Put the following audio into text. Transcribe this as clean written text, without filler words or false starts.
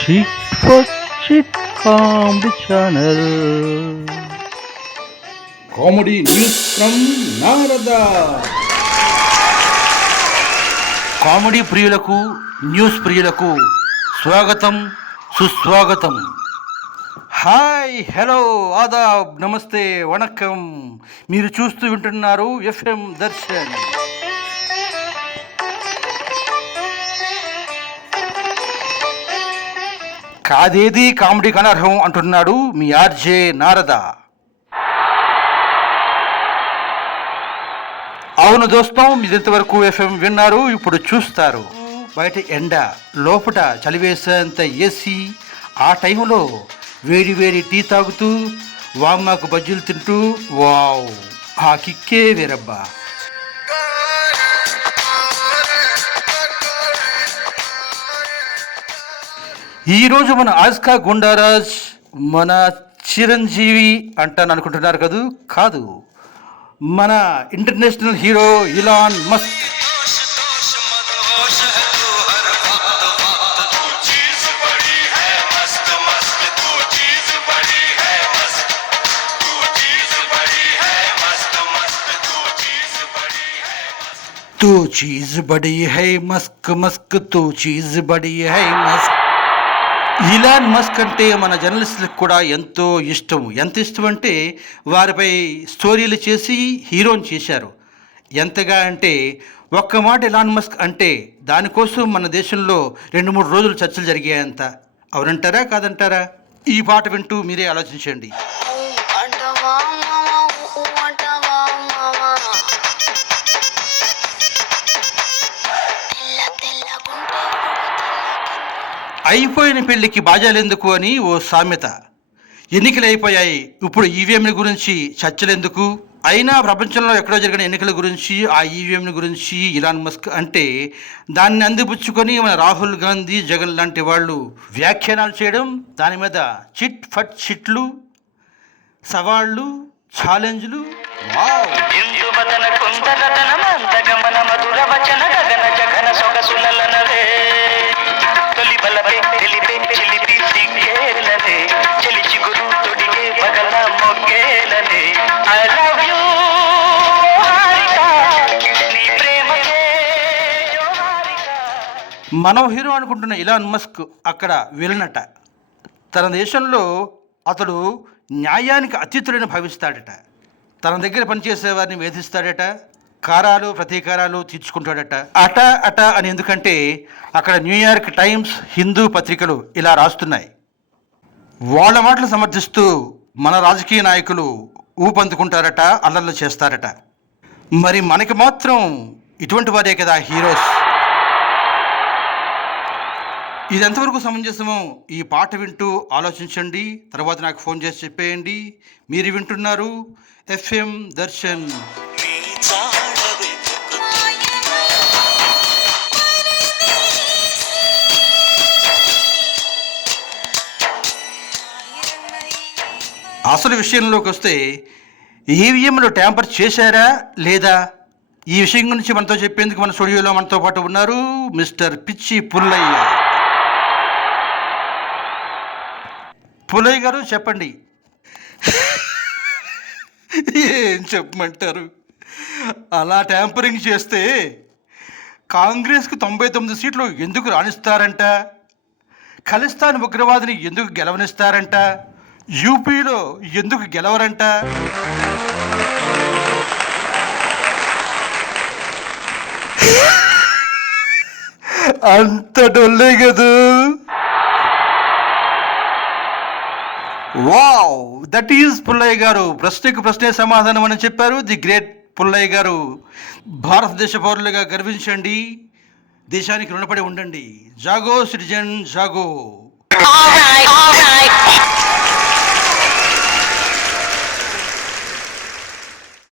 Chick for Chick Comedy Channel. Comedy news from Narada. Comedy ప్రియులకు news ప్రియులకు స్వాగతం సుస్వాగతం. హాయ్, హలో, ఆదాబ్, నమస్తే, వణకం. మీరు చూస్తూ వింటున్నారు ఎఫ్ఎం దర్శన్. కాదేది కామెడీ అనర్హం అంటున్నాడు మీ ఆర్జే నారద. అవును దోస్తం, మీరు ఇంతవరకు ఎఫ్ఎం విన్నారు, ఇప్పుడు చూస్తారు. బయట ఎండ, లోపల చలివేసేంత ఏసీ. ఆ టైంలో వేడి వేడి టీ తాగుతూ వామ్మాకు బజ్జీలు తింటూ, వావ్, ఆ కిక్కే వేరబ్బా. ఈరోజు మన ఆస్కా గుండారాజ్, మన చిరంజీవి అంటాను అనుకుంటున్నారు కదూ? కాదు, మన ఇంటర్నేషనల్ హీరో ఇలాన్ మస్క్. తూ చీజ్ బడి హై మస్క్ మస్క్, తూ చీజ్ బడి హై మస్క్. ఇలాన్ మస్క్ అంటే మన జర్నలిస్టులకు కూడా ఎంతో ఇష్టం. ఎంత ఇష్టం అంటే వారిపై స్టోరీలు చేసి హీరోని చేశారు. ఎంతగా అంటే ఒక్క మాట ఇలాన్ మస్క్ అంటే దానికోసం మన దేశంలో 2-3 రోజులు చర్చలు జరిగాయంత. అవునంటారా కాదంటారా? ఈ పాట వింటూ మీరే ఆలోచించండి. అయిపోయిన పెళ్లికి బాజాలెందుకు అని ఓ సామెత. ఎన్నికలు అయిపోయాయి, ఇప్పుడు ఈవీఎంల గురించి చర్చలెందుకు? అయినా ప్రపంచంలో ఎక్కడో జరిగిన ఎన్నికల గురించి, ఆ ఈవీఎంల గురించి ఇలాన్ మస్క్ అంటే దాన్ని అందిపుచ్చుకొని మన రాహుల్ గాంధీ, జగన్ లాంటి వాళ్ళు వ్యాఖ్యానాలు చేయడం, దాని మీద చిట్ ఫట్ చిట్లు, సవాళ్ళు, ఛాలెంజ్లు. వావ్! మనం హీరో అనుకుంటున్న ఇలాన్ మస్క్ అక్కడ విలనట. తన దేశంలో అతడు న్యాయానికి అతీతుడని భావిస్తాడట. తన దగ్గర పనిచేసే వారిని వేధిస్తాడట. కారాలు ప్రతీకారాలు తీర్చుకుంటాడట. అట అని ఎందుకంటే అక్కడ న్యూయార్క్ టైమ్స్, హిందూ పత్రికలు ఇలా రాస్తున్నాయి. వాళ్ళ మాటలు సమర్థిస్తూ మన రాజకీయ నాయకులు ఊపందుకుంటారట, అల్లర్లు చేస్తారట. మరి మనకి మాత్రం ఇటువంటి వారే కదా హీరోస్. ఇది ఎంతవరకు సమంజసమో ఈ పాట వింటూ ఆలోచించండి. తర్వాత నాకు ఫోన్ చేసి చెప్పేయండి. మీరు వింటున్నారు ఎఫ్ఎం దర్శన్. అసలు విషయంలోకి వస్తే ఈవీఎంలు ట్యాంపర్ చేశారా లేదా, ఈ విషయం గురించి మనతో చెప్పేందుకు మన స్టూడియోలో మనతో పాటు ఉన్నారు మిస్టర్ పిచ్చి పుల్లయ్య. పుల్లయ్య గారు చెప్పండి. ఏం చెప్పమంటారు? అలా ట్యాంపరింగ్ చేస్తే కాంగ్రెస్కు 99 సీట్లు ఎందుకు రాణిస్తారంట? ఖలిస్తాన్ ఉగ్రవాదిని ఎందుకు గెలవనిస్తారంట? యూపీలో ఎందుకు గెలవరంట? అంత డొల్లే కదూ. వావ్, దట్ ఈజ్ పుల్లయ్య గారు. ప్రశ్నకు ప్రశ్నే సమాధానం అని చెప్పారు ది గ్రేట్ పుల్లయ్య గారు. భారతదేశ పౌరులుగా గర్వించండి, దేశానికి రుణపడి ఉండండి. జాగో సిటిజన్ జాగో.